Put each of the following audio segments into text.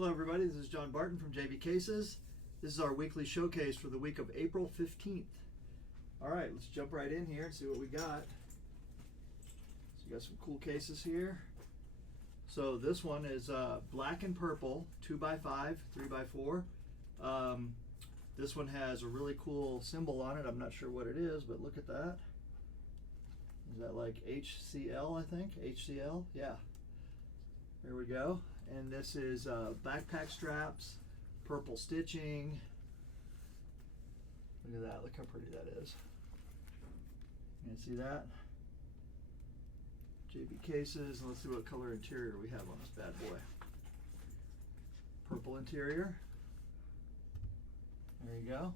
Hello everybody, this is John Barton from JB Cases. This is our weekly showcase for the week of April 15th. Alright, let's jump right in here and see what we got. So we got some cool cases here. So this one is black and purple, 2x5, 3x4. This one has a really cool symbol on it. I'm not sure what it is, but look at that. Is that like HCL, I think? HCL? Yeah. There we go. And this is backpack straps, purple stitching. Look at that, look how pretty that is. You see that? JB Cases, let's see what color interior we have on this bad boy. Purple interior. There you go.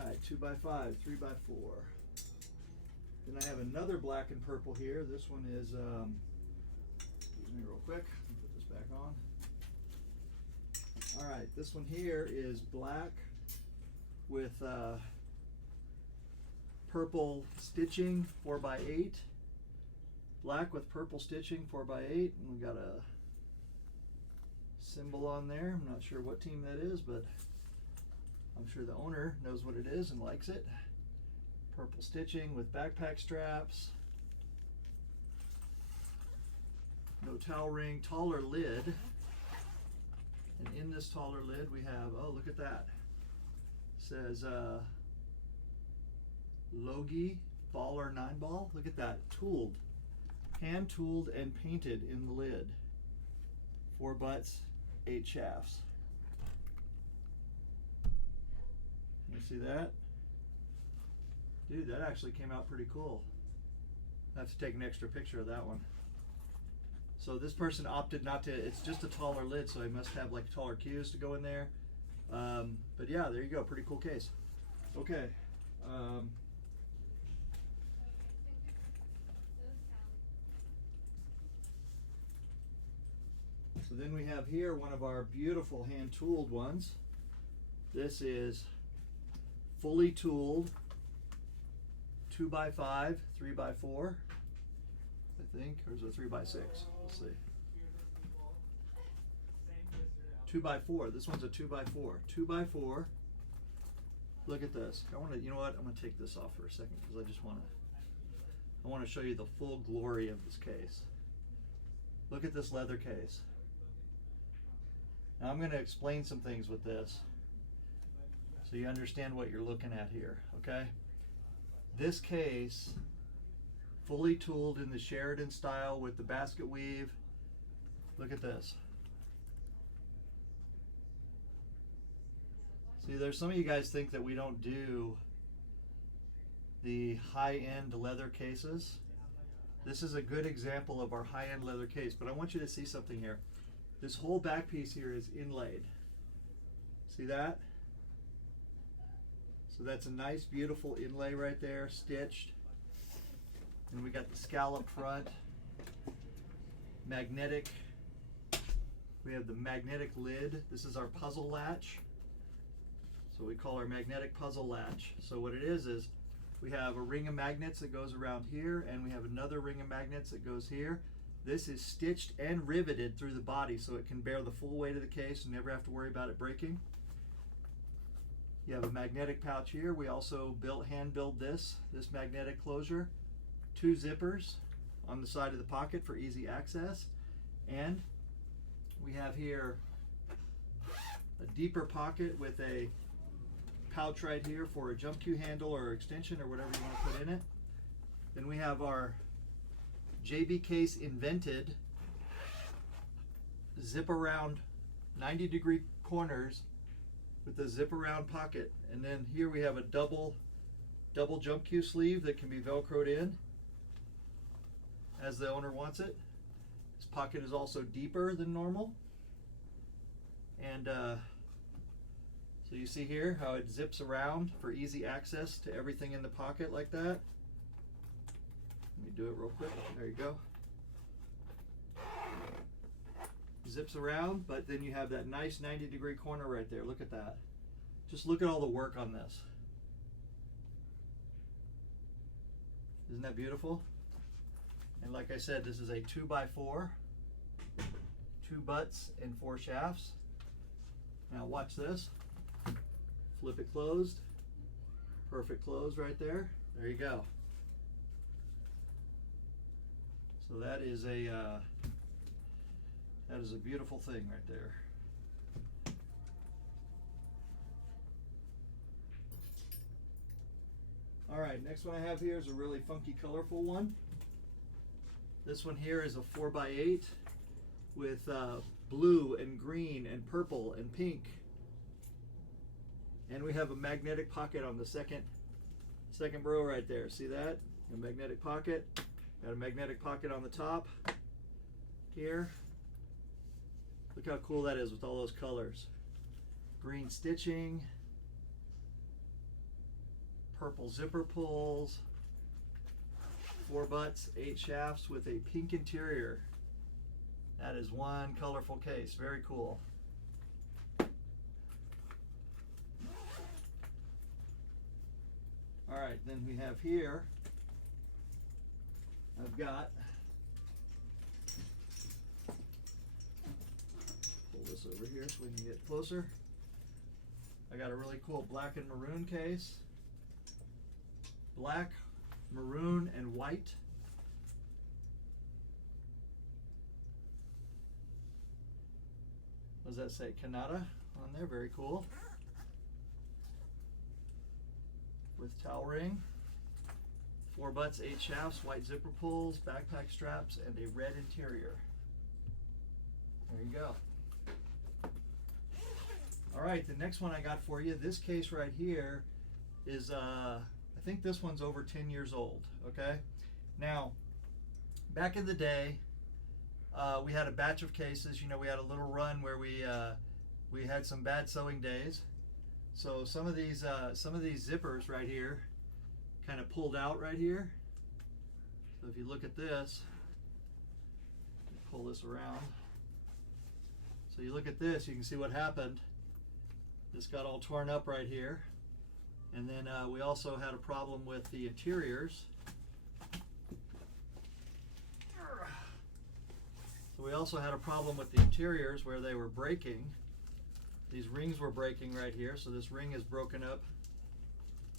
Alright, 2x5, 3x4. Then I have another black and purple here. This one is excuse me real quick, let me put this back on. Alright, this one here is black with purple stitching, 4x8. Black with purple stitching, 4x8, and we got a symbol on there. I'm not sure what team that is, but I'm sure the owner knows what it is and likes it. Purple stitching with backpack straps. No towel ring, taller lid. And in this taller lid we have, oh look at that. It says Logie Baller 9-ball. Look at that, tooled. Hand tooled and painted in the lid. 4 butts, 8 shafts. You see that? Dude, that actually came out pretty cool. I have to take an extra picture of that one. So this person opted not to, it's just a taller lid, so they must have like taller cues to go in there. But yeah, there you go, pretty cool case. Okay. So then we have here one of our beautiful hand tooled ones. This is fully tooled 2x5, 3x4, I think, or is it 3x6? Let's see. 2x4. This one's a 2x4. 2x4. Look at this. I want to. You know what? I'm going to take this off for a second because I want to show you the full glory of this case. Look at this leather case. Now I'm going to explain some things with this so you understand what you're looking at here. Okay. This case, fully tooled in the Sheridan style with the basket weave. Look at this. See, there's some of you guys think that we don't do the high-end leather cases. This is a good example of our high-end leather case, but I want you to see something here. This whole back piece here is inlaid. See that? So that's a nice, beautiful inlay right there, stitched. And we got the scallop front, magnetic. We have the magnetic lid. This is our puzzle latch. So we call our magnetic puzzle latch. So what it is we have a ring of magnets that goes around here, and we have another ring of magnets that goes here. This is stitched and riveted through the body so it can bear the full weight of the case and never have to worry about it breaking. You have a magnetic pouch here. We also hand built this magnetic closure. 2 zippers on the side of the pocket for easy access. And we have here a deeper pocket with a pouch right here for a jump cue handle or extension or whatever you want to put in it. Then we have our JB Case invented zip around 90-degree corners with the zip around pocket. And then here we have a double jump cue sleeve that can be velcroed in as the owner wants it. This pocket is also deeper than normal. And so you see here how it zips around for easy access to everything in the pocket like that. Let me do it real quick. There you go. Zips around, but then you have that nice 90-degree corner right there. Look at that. Just look at all the work on this. Isn't that beautiful? And like I said, this is a 2x4 butts and 4 shafts. Now watch this. Flip it closed. Perfect close right there. There you go. So that is a beautiful thing right there. All right, next one I have here is a really funky, colorful one. This one here is a 4x8 with blue and green and purple and pink. And we have a magnetic pocket on the second row right there. See that? A magnetic pocket. Got a magnetic pocket on the top here. Look how cool that is with all those colors. Green stitching, purple zipper pulls, 4 butts, 8 shafts with a pink interior. That is one colorful case. Very cool. All right, then we have here, I've got, pull this over here so we can get closer. I got a really cool black and maroon case. Black, maroon, and white. What does that say? Kanata on there, very cool. With towel ring, 4 butts, 8 shafts, white zipper pulls, backpack straps, and a red interior. There you go. All right, the next one I got for you, this case right here is, I think this one's over 10 years old, okay? Now, back in the day, we had a batch of cases. You know, we had a little run where we had some bad sewing days. So some of these zippers right here kind of pulled out right here. So if you look at this, pull this around. So you look at this, you can see what happened. This got all torn up right here. And then we also had a problem with the interiors. So we also had a problem with the interiors where they were breaking. These rings were breaking right here, so this ring is broken up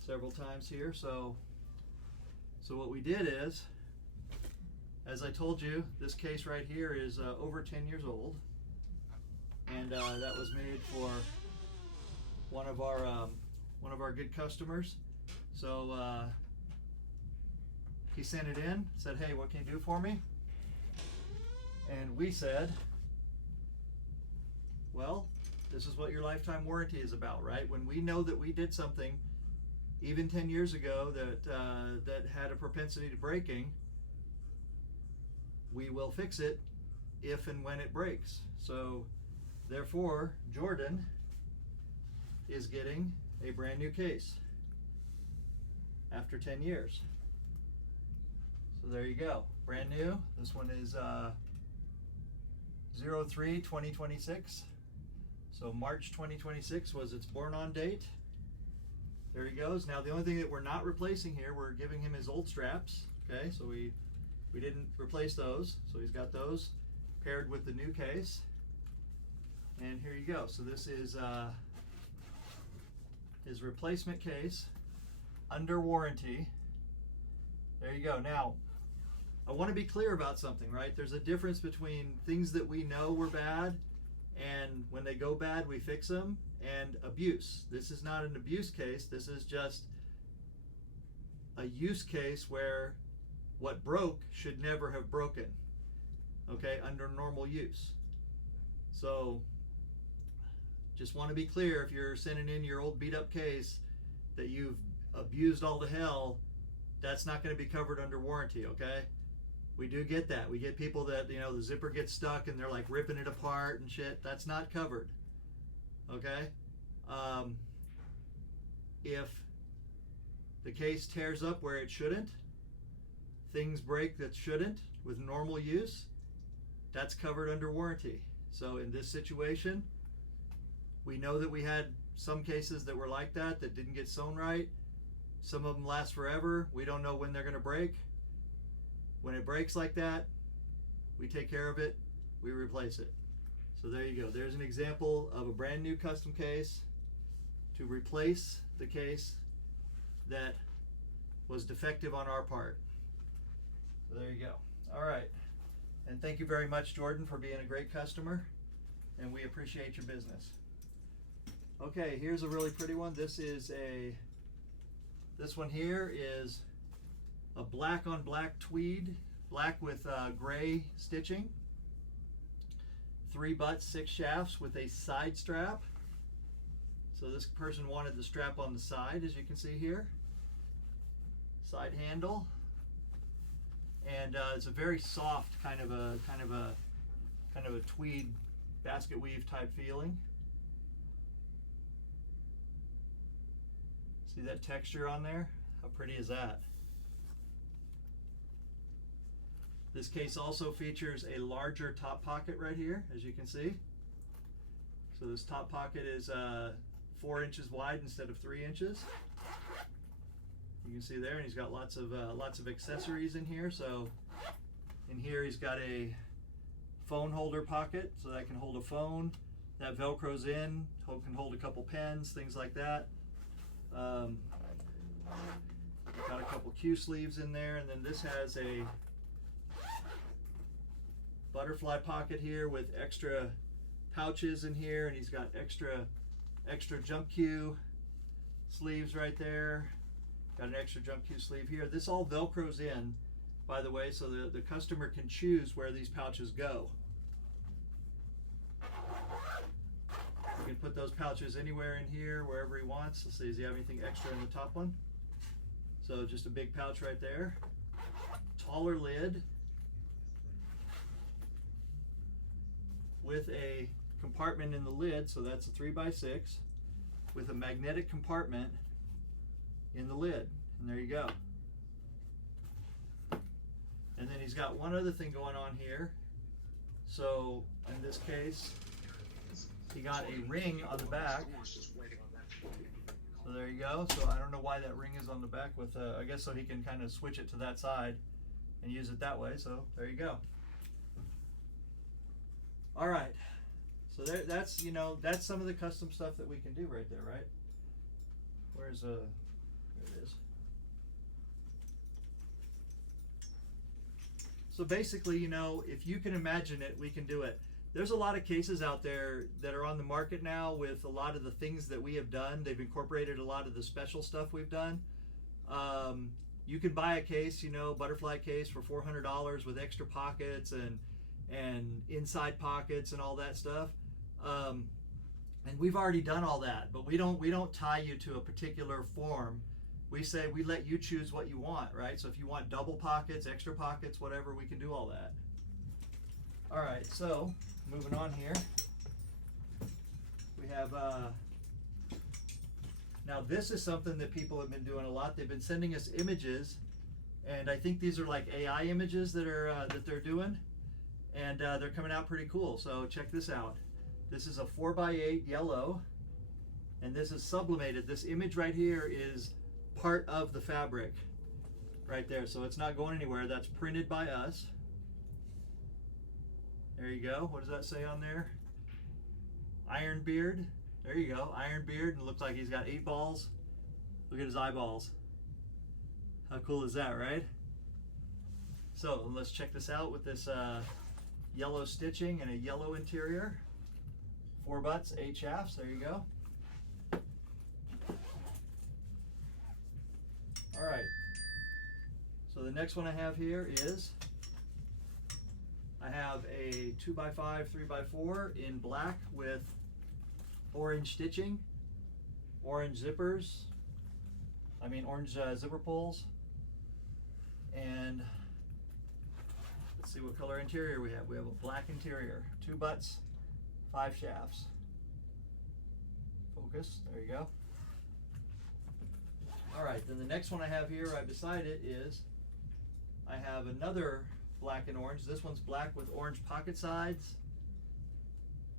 several times here. So what we did is, as I told you, this case right here is over 10 years old, and that was made for one of our good customers. So he sent it in, said, "Hey, what can you do for me?" And we said, well, this is what your lifetime warranty is about, right? When we know that we did something even 10 years ago that had a propensity to breaking, we will fix it if and when it breaks. So therefore, Jordan is getting a brand new case after 10 years. So there you go, brand new. This one is 03/2026. So March 2026 was its born on date. There he goes. Now the only thing that we're not replacing here, we're giving him his old straps. Okay, so we didn't replace those. So he's got those paired with the new case. And here you go. So this is his replacement case under warranty. There you go. Now, I want to be clear about something, right? There's a difference between things that we know were bad, and when they go bad, we fix them, and abuse. This is not an abuse case. This is just a use case where what broke should never have broken, okay, under normal use. So just want to be clear, if you're sending in your old beat up case that you've abused all to hell, that's not going to be covered under warranty, okay? We do get that. We get people that, you know, the zipper gets stuck and they're like ripping it apart and shit. That's not covered, okay? If the case tears up where it shouldn't, things break that shouldn't with normal use, that's covered under warranty. So in this situation, we know that we had some cases that were like that didn't get sewn right. Some of them last forever. We don't know when they're going to break. When it breaks like that, we take care of it, we replace it. So there you go. There's an example of a brand new custom case to replace the case that was defective on our part. So there you go. All right. And thank you very much, Jordan, for being a great customer, and we appreciate your business. Okay, here's a really pretty one. This one here is a black on black tweed, black with gray stitching. 3 butts, 6 shafts with a side strap. So this person wanted the strap on the side, as you can see here. Side handle, and it's a very soft kind of a tweed basket weave type feeling. See that texture on there? How pretty is that? This case also features a larger top pocket right here, as you can see. So this top pocket is 4 inches wide instead of 3 inches. You can see there, and he's got lots of accessories in here. So in here he's got a phone holder pocket, so that can hold a phone. That velcros in, can hold a couple pens, things like that. Got a couple Q sleeves in there, and then this has a butterfly pocket here with extra pouches in here, and he's got extra jump Q sleeves right there. Got an extra jump Q sleeve here. This all velcros in, by the way, so the customer can choose where these pouches go. You can put those pouches anywhere in here, wherever he wants. Let's see, does he have anything extra in the top one? So just a big pouch right there. Taller lid with a compartment in the lid, so that's a 3x6 with a magnetic compartment in the lid, and there you go. And then he's got one other thing going on here. So in this case, he got a ring on the back. So there you go. So I don't know why that ring is on the back with, I guess so he can kind of switch it to that side and use it that way. So there you go. All right. So that's, you know, that's some of the custom stuff that we can do right there, right? Where's there it is. So basically, you know, if you can imagine it, we can do it. There's a lot of cases out there that are on the market now with a lot of the things that we have done. They've incorporated a lot of the special stuff we've done. You can buy a case, you know, butterfly case for $400 with extra pockets and inside pockets and all that stuff. And we've already done all that, but we don't tie you to a particular form. We say we let you choose what you want, right? So if you want double pockets, extra pockets, whatever, we can do all that. All right, so moving on here, we have now this is something that people have been doing a lot. They've been sending us images, and I think these are like AI images that are that they're doing, and they're coming out pretty cool. So check this out. This is a 4x8 yellow, and this is sublimated. This image right here is part of the fabric right there, so it's not going anywhere. That's printed by us. There you go. What does that say on there? Iron Beard. There you go. Iron Beard, and it looks like he's got 8 balls. Look at his eyeballs. How cool is that, right? So let's check this out with this yellow stitching and a yellow interior. 4 butts, 8 shafts. There you go. All right. So the next one I have here is I have a 2x5, 3x4 in black with orange stitching, orange zippers, orange zipper pulls, and let's see what color interior we have. We have a black interior, 2 butts, 5 shafts. Focus, there you go. All right, then the next one I have here right beside it is I have another black and orange. This one's black with orange pocket sides,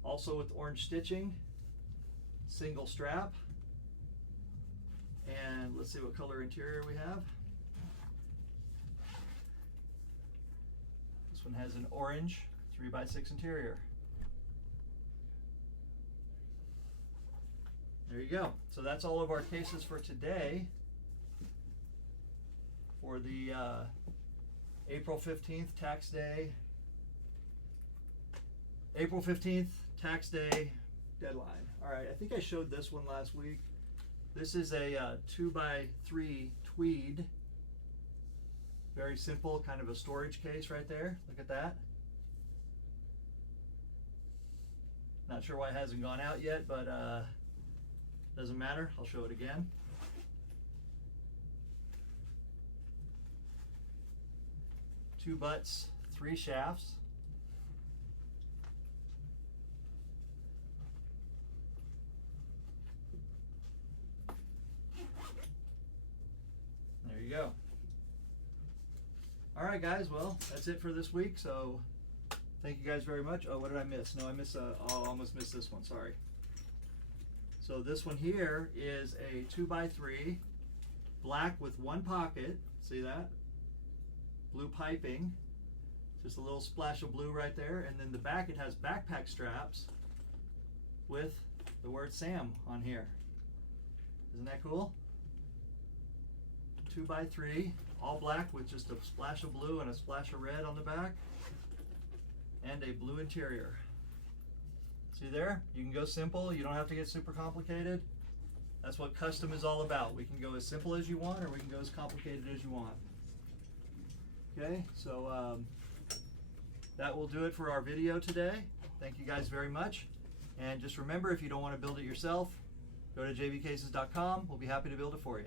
also with orange stitching, single strap, and let's see what color interior we have. This one has an orange 3x6 interior. There you go. So that's all of our cases for today. For the April 15th tax day. April 15th tax day deadline. All right, I think I showed this one last week. This is a 2x3 tweed. Very simple, kind of a storage case right there. Look at that. Not sure why it hasn't gone out yet, but doesn't matter. I'll show it again. Two butts, 3 shafts. There you go. All right, guys. Well, that's it for this week. So, thank you guys very much. Oh, what did I miss? No, I almost missed this one. Sorry. So this one here is a 2x3, black with 1 pocket. See that? Blue piping. Just a little splash of blue right there. And then the back, it has backpack straps with the word Sam on here. Isn't that cool? 2x3, all black with just a splash of blue and a splash of red on the back. And a blue interior. See there? You can go simple. You don't have to get super complicated. That's what custom is all about. We can go as simple as you want, or we can go as complicated as you want. Okay, so that will do it for our video today. Thank you guys very much. And just remember, if you don't want to build it yourself, go to jvcases.com. We'll be happy to build it for you.